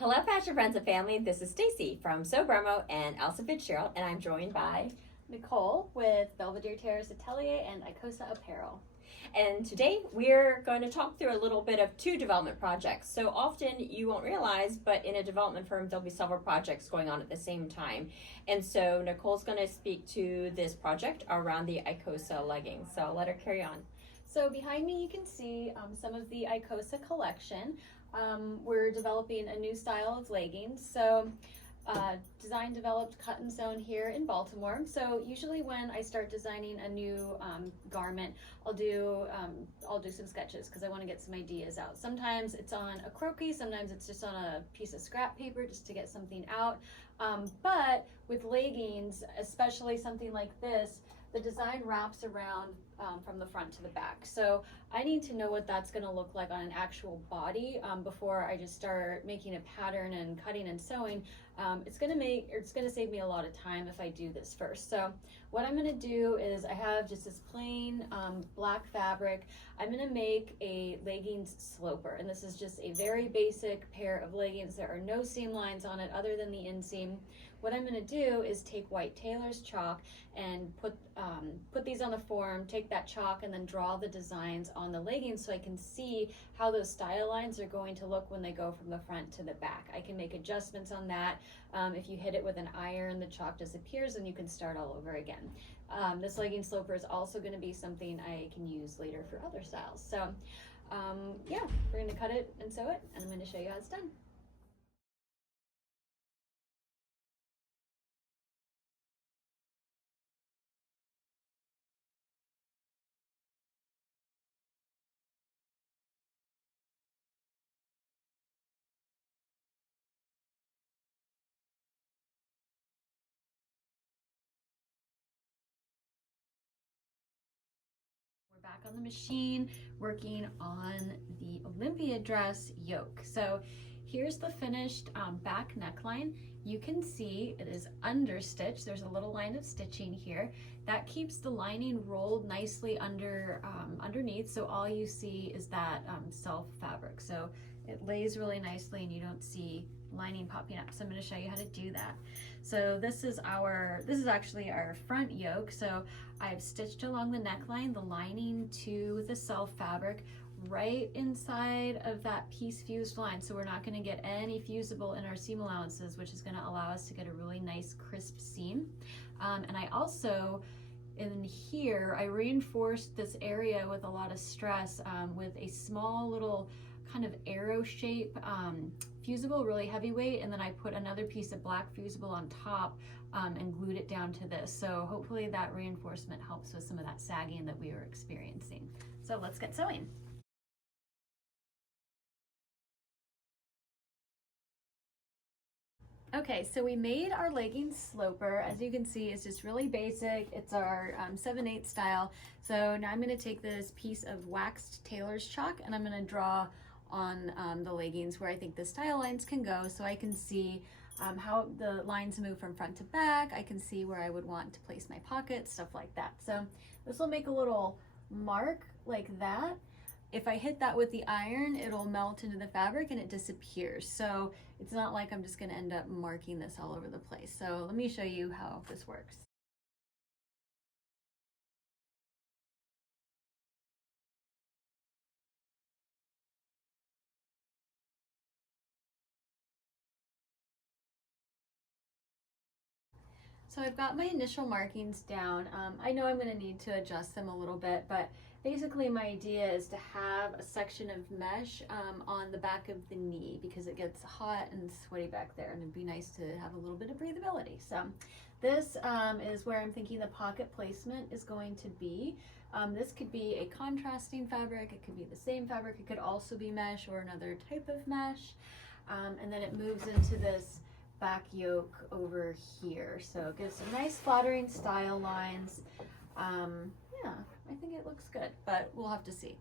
Hello, fashion friends and family. This is Stacy from BROMO and Elsa Fitzgerald, and I'm joined by Nicole with Belvidere Terrace Atelier and Icosa Apparel. And today we're going to talk through a little bit of two development projects. So often you won't realize, but in a development firm, there'll be several projects going on at the same time. And so Nicole's going to speak to this project around the Icosa Legging. So I'll let her carry on. So behind me you can see some of the Icosa collection. We're developing a new style of leggings. So design, developed, cut and sewn here in Baltimore. So usually when I start designing a new garment, I'll do some sketches because I want to get some ideas out. Sometimes it's on a croquis, sometimes it's just on a piece of scrap paper just to get something out. But with leggings, especially something like this, the design wraps around from the front to the back. So I need to know what that's going to look like on an actual body before I just start making a pattern and cutting and sewing. It's going to save me a lot of time if I do this first. So what I'm going to do is I have just this plain black fabric. I'm going to make a leggings sloper, and this is just a very basic pair of leggings. There are no seam lines on it other than the inseam. What I'm going to do is take white tailor's chalk and put these on the form, take that chalk and then draw the designs on the leggings so I can see how those style lines are going to look when they go from the front to the back. I can make adjustments on that. If you hit it with an iron, the chalk disappears and you can start all over again. This legging sloper is also going to be something I can use later for other styles. So yeah, we're going to cut it and sew it, and I'm going to show you how it's done. Back on the machine working on the Olympia dress yoke. So here's the finished back neckline. You can see it is understitched. There's a little line of stitching here that keeps the lining rolled nicely underneath, so all you see is that self fabric. So it lays really nicely and you don't see lining popping up. So I'm going to show you how to do that. So this is actually our front yoke. So I've stitched along the neckline the lining to the self fabric right inside of that piece fused line. So we're not going to get any fusible in our seam allowances, which is going to allow us to get a really nice crisp seam. And I also, in here, I reinforced this area with a lot of stress with a small little kind of arrow shape fusible, really heavyweight, and then I put another piece of black fusible on top and glued it down to this. So hopefully that reinforcement helps with some of that sagging that we were experiencing. So let's get sewing. Okay, so we made our leggings sloper. As you can see, it's just really basic. It's our 7/8 style. So now I'm going to take this piece of waxed tailor's chalk and I'm going to draw on the leggings where I think the style lines can go, so I can see how the lines move from front to back. I can see where I would want to place my pockets, stuff like that. So this will make a little mark like that. If I hit that with the iron, it'll melt into the fabric and it disappears. So it's not like I'm just going to end up marking this all over the place. So let me show you how this works. So I've got my initial markings down. I know I'm going to need to adjust them a little bit, but basically my idea is to have a section of mesh on the back of the knee because it gets hot and sweaty back there, and it'd be nice to have a little bit of breathability. So this is where I'm thinking the pocket placement is going to be. This could be a contrasting fabric, it could be the same fabric, it could also be mesh or another type of mesh. And then it moves into this back yoke over here, so it gives some nice flattering style lines. Yeah, I think it looks good, but we'll have to see.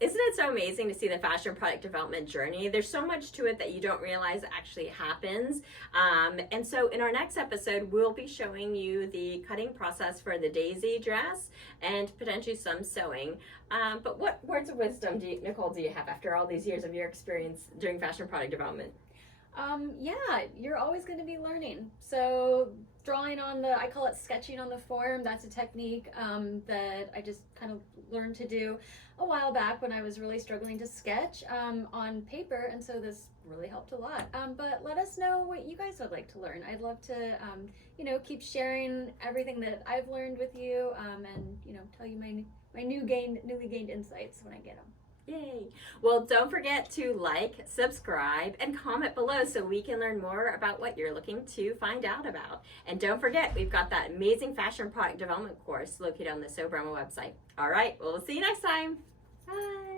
Isn't it so amazing to see the fashion product development journey? There's so much to it that you don't realize actually happens. And so in our next episode, we'll be showing you the cutting process for the Daisy dress and potentially some sewing. But what words of wisdom, Nicole, do you have after all these years of your experience doing fashion product development? Yeah, you're always going to be learning. So drawing on I call it sketching on the form. That's a technique that I just kind of learned to do a while back when I was really struggling to sketch on paper. And so this really helped a lot. But let us know what you guys would like to learn. I'd love to, keep sharing everything that I've learned with you and, tell you my newly gained insights when I get them. Yay! Well, don't forget to like, subscribe, and comment below so we can learn more about what you're looking to find out about. And don't forget, we've got that amazing fashion product development course located on the BROMO website. All right, we'll see you next time. Bye!